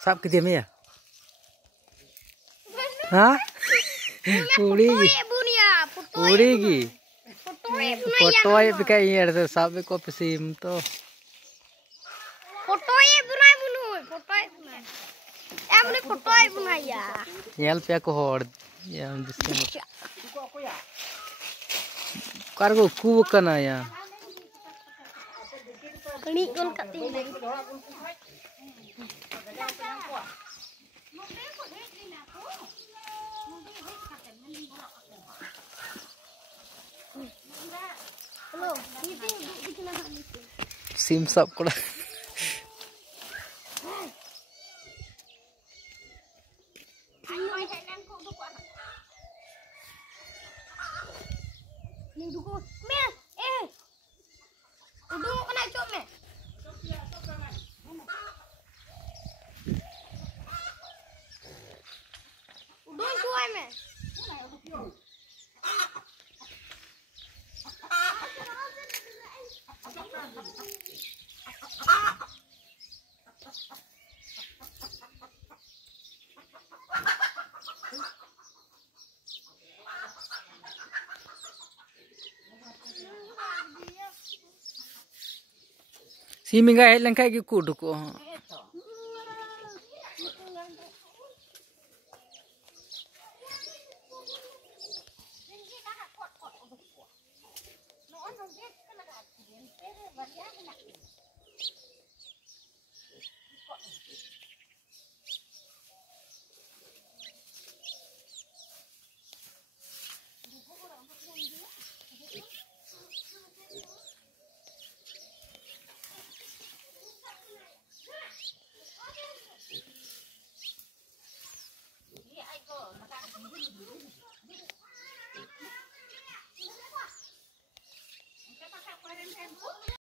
Sab ke dia ya? Hah? Uri gi. Uri gi. Foto ay bikai yer to sab ko pesim to. Foto ay bunai bunui, foto ay bunai. Amne foto ay bunai ya. Nyel pe ko hor ya disem. Kargo ku kana ya. Kani kon kati lagi. Sim sab ko. Si mingga hej lang kay gi kudu ko.